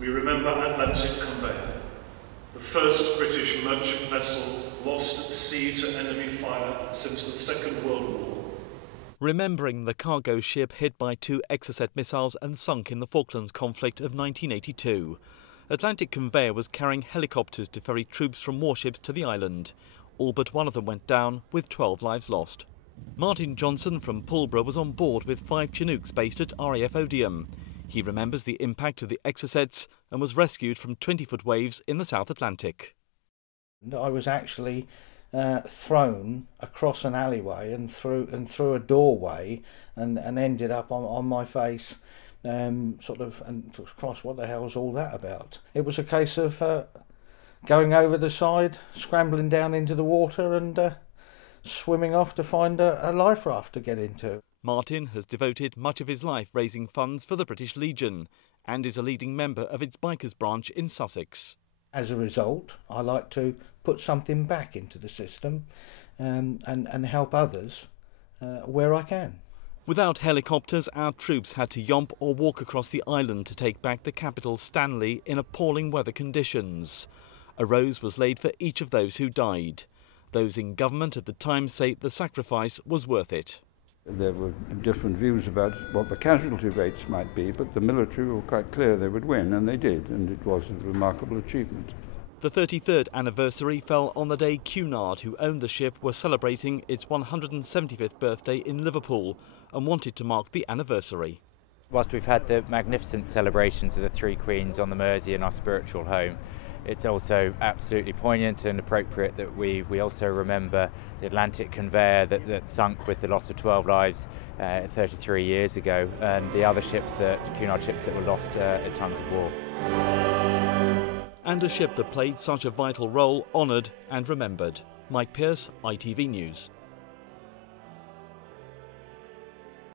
we remember Atlantic Conveyor, the first British merchant vessel lost at sea to enemy fire since the Second World War. Remembering the cargo ship hit by 2 Exocet missiles and sunk in the Falklands conflict of 1982. Atlantic Conveyor was carrying helicopters to ferry troops from warships to the island. All but one of them went down, with 12 lives lost. Martin Johnson from Pulborough was on board with 5 Chinooks based at RAF Odium. He remembers the impact of the Exocets and was rescued from 20-foot waves in the South Atlantic. I was actually thrown across an alleyway and through a doorway and ended up on my face, and cross, what the hell's all that about? It was a case of going over the side, scrambling down into the water and swimming off to find a life raft to get into. Martin has devoted much of his life raising funds for the British Legion and is a leading member of its bikers branch in Sussex. As a result, I like to put something back into the system and help others where I can. Without helicopters, our troops had to yomp or walk across the island to take back the capital, Stanley, in appalling weather conditions. A rose was laid for each of those who died. Those in government at the time say the sacrifice was worth it. There were different views about what the casualty rates might be, but the military were quite clear they would win, and they did, and it was a remarkable achievement. The 33rd anniversary fell on the day Cunard, who owned the ship, were celebrating its 175th birthday in Liverpool and wanted to mark the anniversary. Whilst we've had the magnificent celebrations of the 3 Queens on the Meridian, our spiritual home, it's also absolutely poignant and appropriate that we also remember the Atlantic Conveyor that sunk with the loss of 12 lives 33 years ago, and the other ships, the Cunard ships that were lost in times of war. And a ship that played such a vital role honoured and remembered. Mike Pearce, ITV News.